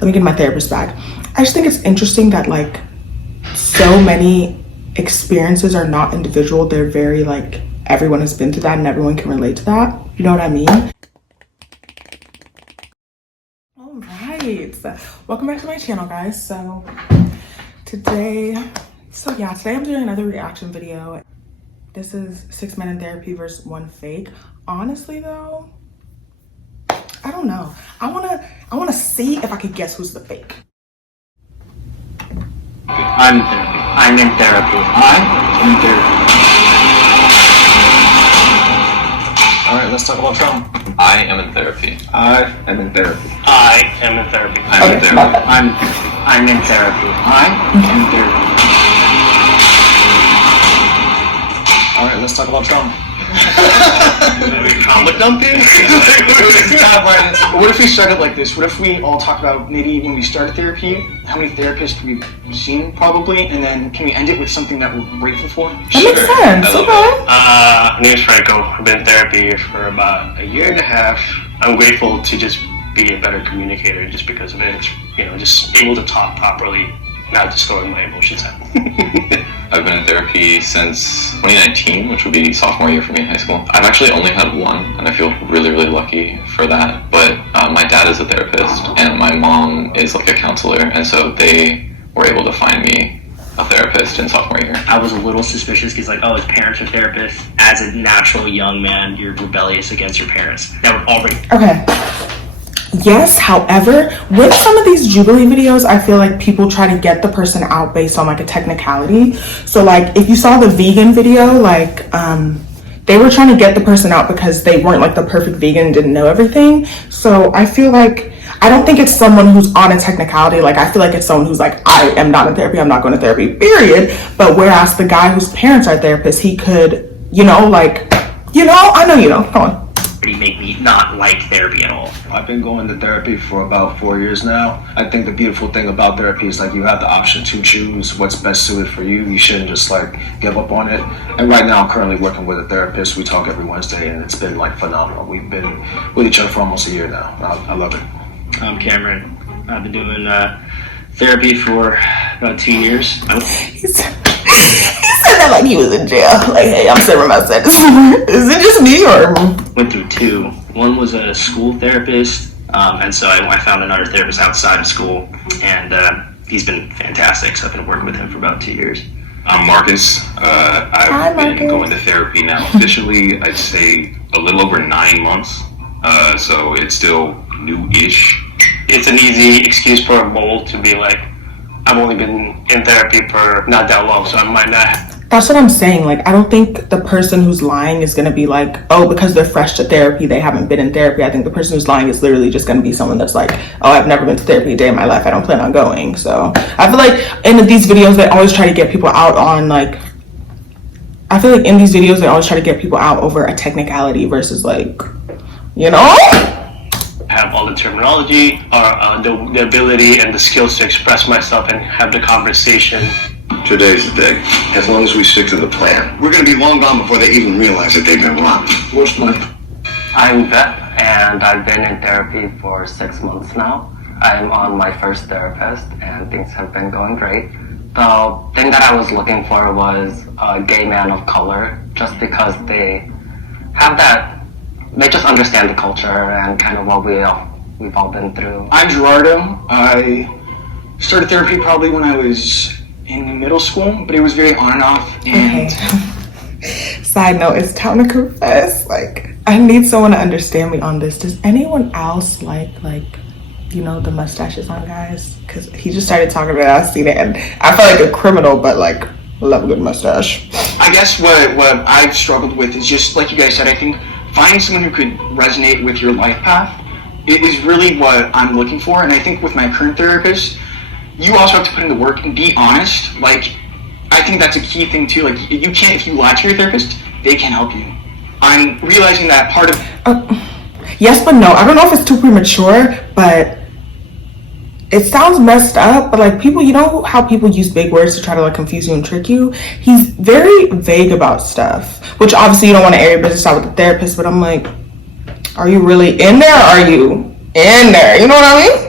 let me get my therapist bag. I just think it's interesting that like so many experiences are not individual. They're very like, everyone has been to that and everyone can relate to that. You know what I mean? All right, welcome back to my channel, guys. So today I'm doing another reaction video. This is 6 men in therapy versus 1 fake. Honestly though, I don't know. I wanna see if I could guess who's the fake. I'm in therapy. I'm in therapy. I'm in therapy. All right, let's talk about trauma. I am in therapy. I am in therapy. I am in therapy. I'm in therapy. I'm in therapy. I'm in therapy. All right, let's talk about trauma. Trauma dumping? What if we started like this? What if we all talk about maybe when we started therapy, how many therapists we've seen probably, and then can we end it with something that we're grateful for? That makes sense. Okay. My name is Franco. I've been in therapy for about 1.5 years. I'm grateful to just be a better communicator just because of it. You know, just able to talk properly, not just throwing my emotions out. I've been in therapy since 2019, which would be sophomore year for me in high school. I've actually only had one, and I feel really, really lucky for that. But my dad is a therapist, and my mom is like a counselor, and so they were able to find me a therapist in sophomore year. I was a little suspicious because, like, oh, his parents are therapists. As a natural young man, you're rebellious against your parents. That would already... Okay. Yes, however, with some of these Jubilee videos, I feel like people try to get the person out based on like a technicality. So like if you saw the vegan video, like they were trying to get the person out because they weren't like the perfect vegan and didn't know everything. So I feel like, I don't think it's someone who's on a technicality. Like I feel like it's someone who's like, I am not in therapy, I'm not going to therapy, period. But whereas the guy whose parents are therapists, he could, you know, like, you know, I know you know, come on. make me not like therapy at all. I've been going to therapy for about 4 years now. I think the beautiful thing about therapy is like you have the option to choose what's best suited for you. You shouldn't just like give up on it. And right now I'm currently working with a therapist. We talk every Wednesday and it's been like phenomenal. We've been with each other for almost a year now. I love it. I'm Cameron. I've been doing therapy for about 2 years. He said that like he was in jail. Like, hey, I'm serving my sentence. Is it just me or? Went through 2. One was a school therapist, and so I found another therapist outside of school, and he's been fantastic. So I've been working with him for about 2 years. I'm Marcus. I've been going to therapy now officially, I'd say a little over 9 months. So it's still new-ish. It's an easy excuse for a mole to be like, I've only been in therapy for not that long, so I might not. That's what I'm saying. Like, I don't think the person who's lying is going to be like, oh, because they're fresh to therapy, they haven't been in therapy. I think the person who's lying is literally just going to be someone that's like, oh, I've never been to therapy a day in my life. I don't plan on going. So I feel like in these videos, they always try to get people out on like, I feel like in these videos, they always try to get people out over a technicality versus like, you know? Have all the terminology or the ability and the skills to express myself and have the conversation. Today's the day. As long as we stick to the plan, we're going to be long gone before they even realize that they've been robbed. What's mine? I'm Beth, and I've been in therapy for 6 months now. I'm on my first therapist, and things have been going great. The thing that I was looking for was a gay man of color, just because they have that. They just understand the culture and kind of what we've all been through. I'm Gerardo. I started therapy probably when I was in middle school, but it was very on and off. And okay. Side note, it's time to confess. Like, I need someone to understand me on this. Does anyone else like, you know, the mustaches on guys? Because he just started talking about it. I've seen it, and I felt like a criminal, but like, love a good mustache. I guess what I've struggled with is just, like you guys said, I think finding someone who could resonate with your life path is really what I'm looking for. And I think with my current therapist, you also have to put in the work and be honest. Like, I think that's a key thing too. Like, you can't, if you lie to your therapist, they can't help you. I'm realizing that part of... Yes, but no. I don't know if it's too premature, but it sounds messed up. But like people, you know how people use big words to try to like confuse you and trick you? He's very vague about stuff, which obviously you don't want to air your business out with the therapist, but I'm like, are you really in there or are you in there? You know what I mean?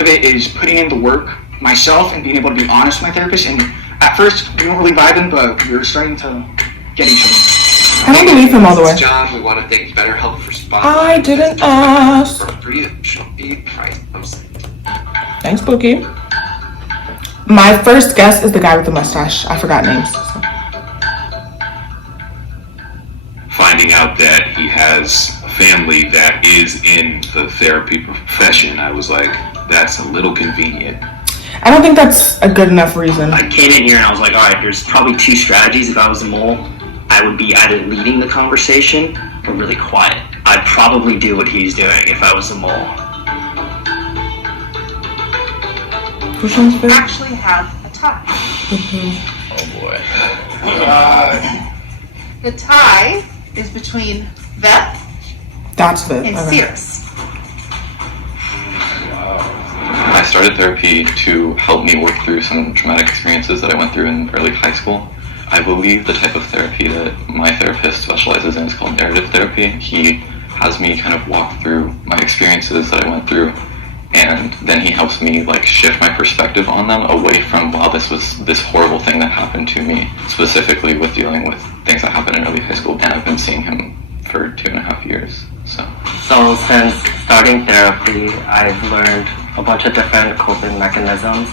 of it is putting in the work myself and being able to be honest with my therapist. And at first, we weren't really vibing, but we were starting to get each other. I don't believe him all the way. John, we want to thank BetterHelp for sponsoring. I didn't ask. For free be priced. Thanks, Pookie. My first guess is the guy with the mustache. I forgot names. So. Finding out that he has a family that is in the therapy profession, I was like, that's a little convenient. I don't think that's a good enough reason. I came in here and I was like, all right, there's probably two strategies. If I was a mole, I would be either leading the conversation or really quiet. I'd probably do what he's doing if I was a mole. Which one's good? Actually have a tie. Oh boy. The tie is between Veth That's the. and Okay. Cirrus. I started therapy to help me work through some traumatic experiences that I went through in early high school. I believe the type of therapy that my therapist specializes in is called narrative therapy. He has me kind of walk through my experiences that I went through, and then he helps me like shift my perspective on them away from, wow, this was this horrible thing that happened to me, specifically with dealing with things that happened in early high school. And I've been seeing him for 2.5 years. So since starting therapy, I've learned a bunch of different coping mechanisms.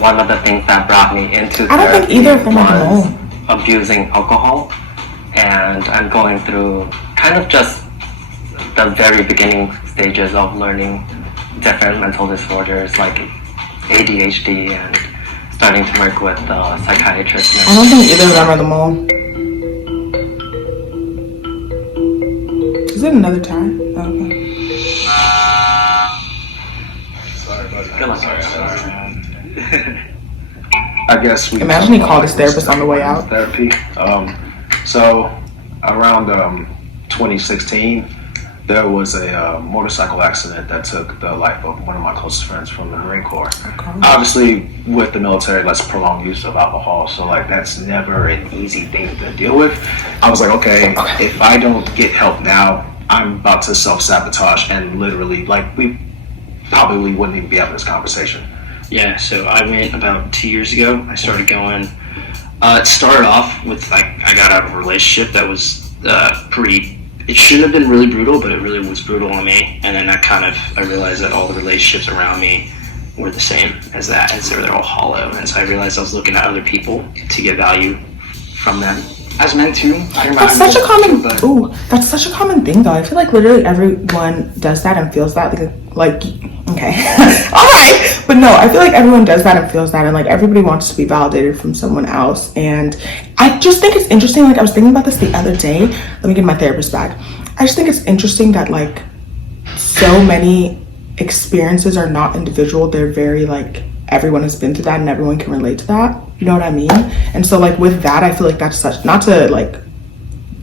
One of the things that brought me into I don't think therapy either of them are was mole. abusing alcohol. And I'm going through kind of just the very beginning stages of learning different mental disorders like ADHD and starting to work with psychiatrists. I don't think either of them are the mole. Is it another tie? Oh, okay. Sorry, buddy. Good luck. I guess we Imagine he called his therapist on the way out. Therapy. So around 2016, there was a motorcycle accident that took the life of one of my closest friends from the Marine Corps. Okay. Obviously, with the military, that's prolonged use of alcohol, so like that's never an easy thing to deal with. I was like, okay, if I don't get help now, I'm about to self-sabotage, and literally, like, we probably wouldn't even be having this conversation. Yeah, so I went about 2 years ago. I started going. It started off with I got out of a relationship that was pretty. It shouldn't have been really brutal, but it really was brutal on me. And then I realized that all the relationships around me were the same as that, and so they're all hollow. And so I realized I was looking at other people to get value from them. As men too, That's such a common thing though. I feel like literally everyone does that and feels that. Like okay. Alright. But no, I feel like everyone does that and feels that, and like everybody wants to be validated from someone else. And I just think it's interesting, like I was thinking about this the other day. Let me get my therapist back. I just think it's interesting that like so many experiences are not individual. They're very like everyone has been through that and everyone can relate to that. You know what I mean? And so like with that, I feel like that's such, not to like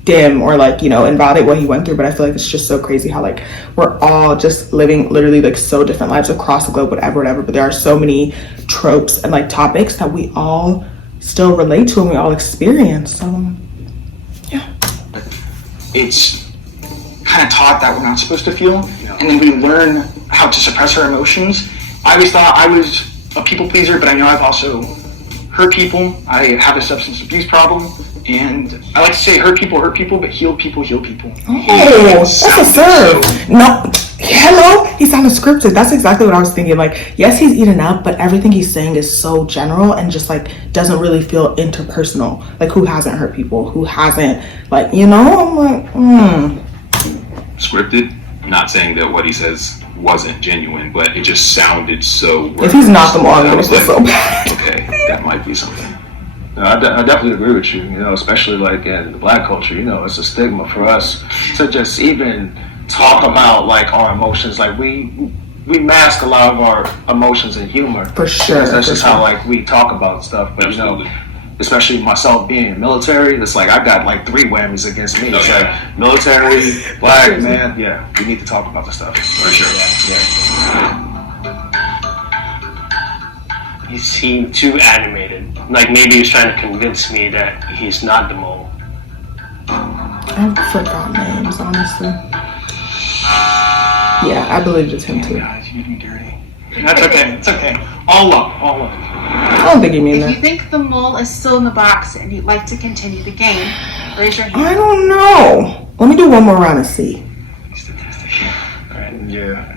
dim or like, you know, invalidate what he went through, but I feel like it's just so crazy how like we're all just living literally like so different lives across the globe, whatever, but there are so many tropes and like topics that we all still relate to and we all experience. So yeah. it's kind of taught that we're not supposed to feel, and then we learn how to suppress our emotions. I always thought I was a people pleaser, but I know I've also hurt people. I have a substance abuse problem, and I like to say hurt people, but heal people, heal people. Oh, that's a serve. No, hello, he sounded scripted. That's exactly what I was thinking. Like, yes, he's eaten up, but everything he's saying is so general and just like doesn't really feel interpersonal. Like, who hasn't hurt people? Who hasn't, like, you know? I'm like, Scripted, not saying that what he says wasn't genuine, but it just sounded so If he's not the mole, I'm I gonna was feel like, so bad. okay, that might be something. No, I definitely agree with you, you know, especially like in the black culture, you know, it's a stigma for us to just even talk about like our emotions. Like we mask a lot of our emotions in humor. For sure. Because that's for just sure. how like we talk about stuff. But Absolutely. you know, especially myself being in the military, it's like I got like 3 whammies against me. It's like military, black, man, yeah, we need to talk about the stuff. For sure. Yeah. He seemed too animated. Like maybe he was trying to convince me that he's not the mole. I forgot names, honestly. Yeah, I believe it's him too. Guys, you do dirty. That's okay. It's okay. All love. All love. I don't think you mean If that. you think the mole is still in the box and you'd like to continue the game, raise your hand. I don't know. Let me do one more round and see. Yeah.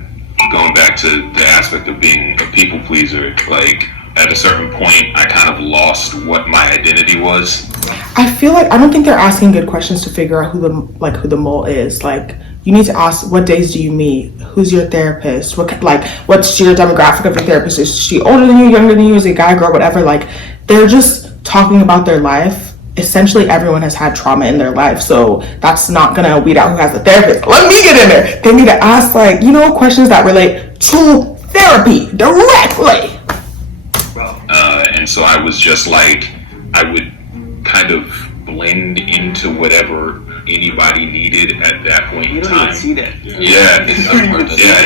Going back to the aspect of being a people pleaser, like at a certain point, I kind of lost what my identity was. I feel like I don't think they're asking good questions to figure out who the mole is. Like, you need to ask, what days do you meet? Who's your therapist? What's your demographic of your therapist? Is she older than you, younger than you? Is it a guy, girl, whatever? Like, they're just talking about their life. Essentially, everyone has had trauma in their life, so that's not gonna weed out who has a therapist. Let me get in there. They need to ask, questions that relate to therapy directly. And so I was just like, I would kind of blend into whatever anybody needed at that point in You don't time. even see that. Yeah,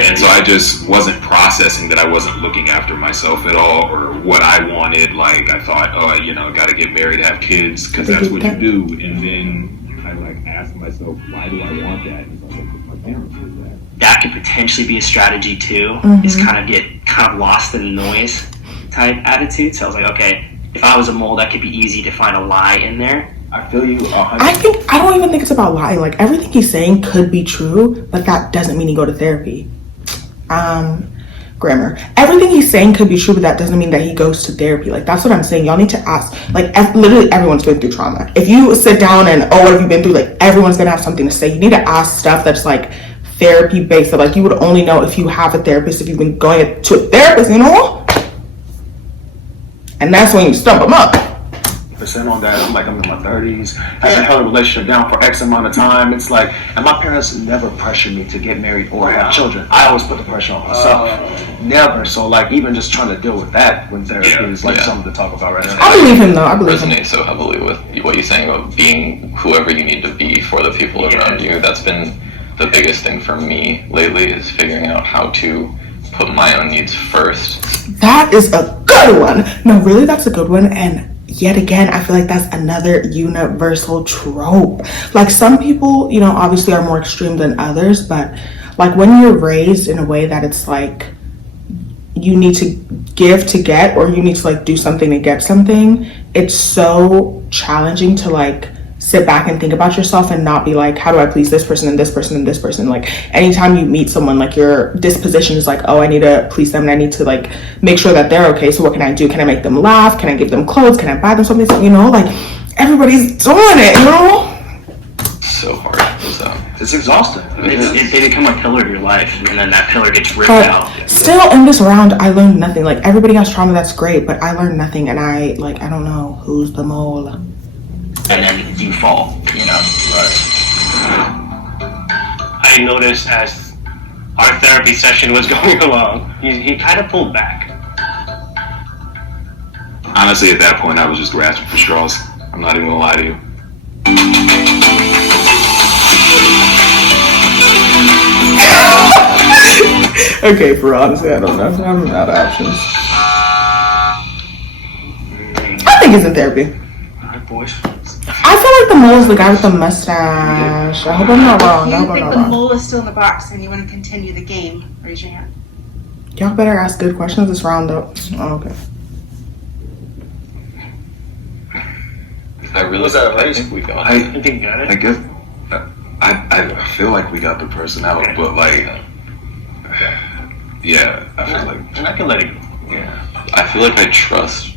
and so I just wasn't processing that I wasn't looking after myself at all, or what I wanted. Like, I thought, I gotta get married, have kids, because that's what you do. And then I asked myself, why do I want that? And so I looked at my parents did that. That could potentially be a strategy too. Is kind of lost in the noise type attitude. So I was like, okay, if I was a mole, that could be easy to find a lie in there. I feel you. I don't even think it's about lying. Like, everything he's saying could be true, but that doesn't mean he go to therapy. Grammar. Everything he's saying could be true, but that doesn't mean that he goes to therapy. Like, that's what I'm saying. Y'all need to ask. Like, literally everyone's been through trauma. If you sit down and, what have you been through? Like, everyone's gonna have something to say. You need to ask stuff that's like therapy based. So, like, you would only know if you have a therapist, if you've been going to a therapist, And that's when you stump them up. Percent on that. I'm in my 30s, haven't held a relationship down for X amount of time. It's like, and my parents never pressured me to get married or have children. I always put the pressure on myself. Never. So, like, even just trying to deal with that when therapy is something to talk about right now. I believe him though. I believe him. Resonate so heavily with what you're saying about being whoever you need to be for the people around you. That's been the biggest thing for me lately, is figuring out how to put my own needs first. That is a good one. No, really, that's a good one. And yet again, I feel like that's another universal trope. Like, some people, obviously are more extreme than others, but like, when you're raised in a way that it's like you need to give to get, or you need to like do something to get something, it's so challenging to like sit back and think about yourself and not be like, how do I please this person and this person and this person? Like, anytime you meet someone, like, your disposition is like, oh, I need to please them and I need to like make sure that they're okay. So what can I do? Can I make them laugh? Can I give them clothes? Can I buy them something? Like, everybody's doing it, So hard. It's exhausting. They become a pillar of your life, and then that pillar gets ripped But out. still, in this round, I learned nothing. Like, everybody has trauma, that's great, but I learned nothing, and I don't know who's the mole. And then you fall, Right. I noticed as our therapy session was going along, he kind of pulled back. Honestly, at that point, I was just grasping for straws. I'm not even gonna lie to you. Okay, for honestly, I don't know. I'm out of options. I think it's in therapy. Alright, boys. I feel like the mole is the guy with the mustache. I hope I'm not wrong. If you think the mole is still in the box and you want to continue the game, raise your hand. Y'all better ask good questions this round, though. Oh, okay. I think we got it. I think you got it. I guess I feel like we got the person out, but like, yeah, I feel like. And I can let it go. Yeah. I feel like I trust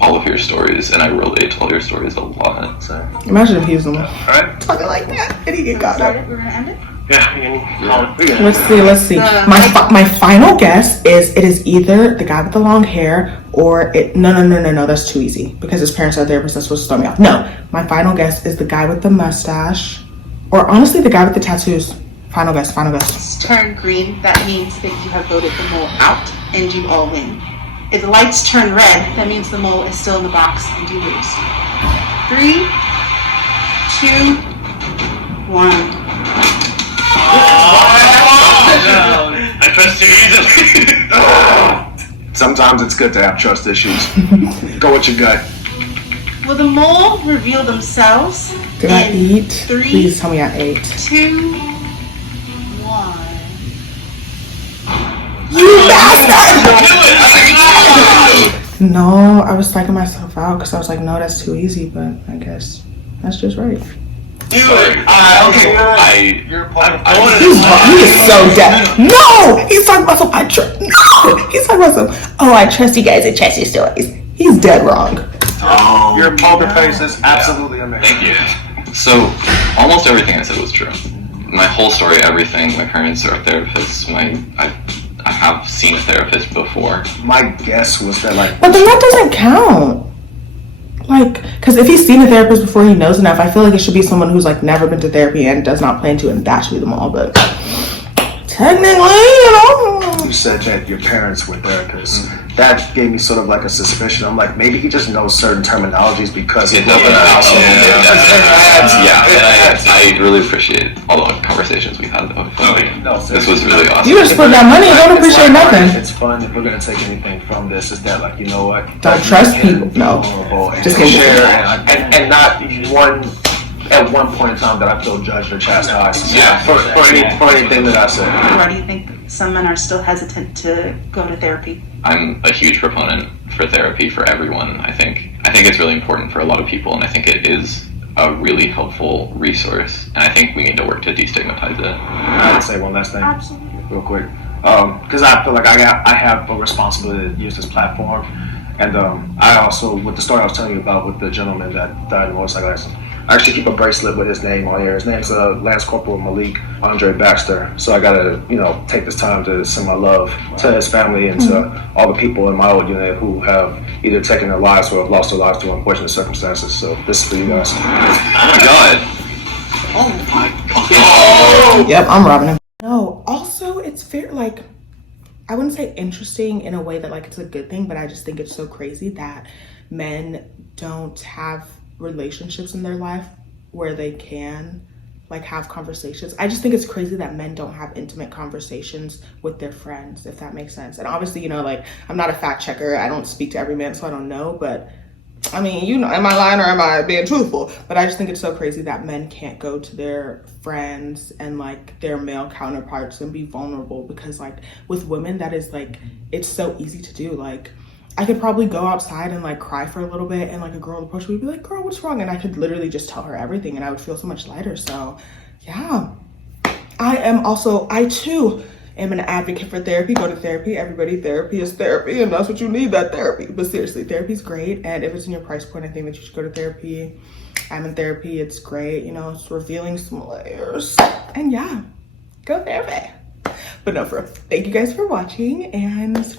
all of your stories, and I relate to all your stories a lot. So, Imagine if he was the mole. Alright? Talking like that, and he get caught up. We're going to end it? Yeah, we can call it. Let's see. My final guess is it is either the guy with the long hair or it. No. That's too easy because his parents are therapists. That's supposed to throw me off. No, my final guess is the guy with the mustache, or honestly, the guy with the tattoos. Final guess. It's turned green. That means that you have voted the mole out and you all win. If the lights turn red, that means the mole is still in the box and you lose. 3, 2, 1. I trust you easily. sometimes it's good to have trust issues. Go with your gut. Will the mole reveal themselves? Did I in eat? 3, Please tell me I ate. 2, 1. You bastard! No, I was psyching myself out because I was like, no, that's too easy, but I guess that's just right. Okay. He's wrong. He is so dead. No! He's talking about some, I trust. No! He's talking about some, oh, I trust you guys and trust your stories. He's dead wrong. Your poker face is absolutely amazing. Thank you. So, almost everything I said was true. My whole story, everything, my parents are therapists, I have seen a therapist before. My guess was that, like... But then that doesn't count. Like, because if he's seen a therapist before he knows enough, I feel like it should be someone who's, like, never been to therapy and does not plan to, and that should be them all, but... Technically, you know... You said that your parents were therapists. That gave me sort of like a suspicion. I'm like, maybe he just knows certain terminologies because he Yeah, I really appreciate all the conversations we had, though. This was really awesome. You just split that money, you don't appreciate nothing. It's fun. If we're going to take anything from this, is that, like, you know what? Don't trust people. No. Just share and not at one point in time that I feel judged or chastised for anything that I said. Why do you think some men are still hesitant to go to therapy? I'm a huge proponent for therapy for everyone. I think it's really important for a lot of people, and I think it is a really helpful resource. And I think we need to work to destigmatize it. I would say one last thing, real quick, because I feel like I have a responsibility to use this platform, and I also, with the story I was telling you about with the gentleman that died in a motorcycle accident, I actually keep a bracelet with his name on here. His name's Lance Corporal Malik Andre Baxter. So I gotta, take this time to send my love to his family and to all the people in my old unit who have either taken their lives or have lost their lives through unfortunate circumstances. So this is for you guys. Oh my god. Oh my god. Oh! Yep, I'm robbing him. No, also it's fair, like, I wouldn't say interesting in a way that like it's a good thing, but I just think it's so crazy that men don't have relationships in their life where they can like have conversations. I just think it's crazy that men don't have intimate conversations with their friends, if that makes sense. And obviously, like, I'm not a fact checker. I don't speak to every man, so I don't know. But I mean, am I lying or am I being truthful? But I just think it's so crazy that men can't go to their friends and like their male counterparts and be vulnerable, because like with women, that is like, it's so easy to do. Like, I could probably go outside and like cry for a little bit, and like a girl would approach me and be like, girl, what's wrong? And I could literally just tell her everything and I would feel so much lighter. So yeah, I too am an advocate for therapy. Go to therapy. Everybody, therapy is therapy, and that's what you need, that therapy. But seriously, therapy is great. And if it's in your price point, I think that you should go to therapy. I'm in therapy. It's great. It's revealing some layers. And yeah, go therapy. But no, for real, thank you guys for watching, and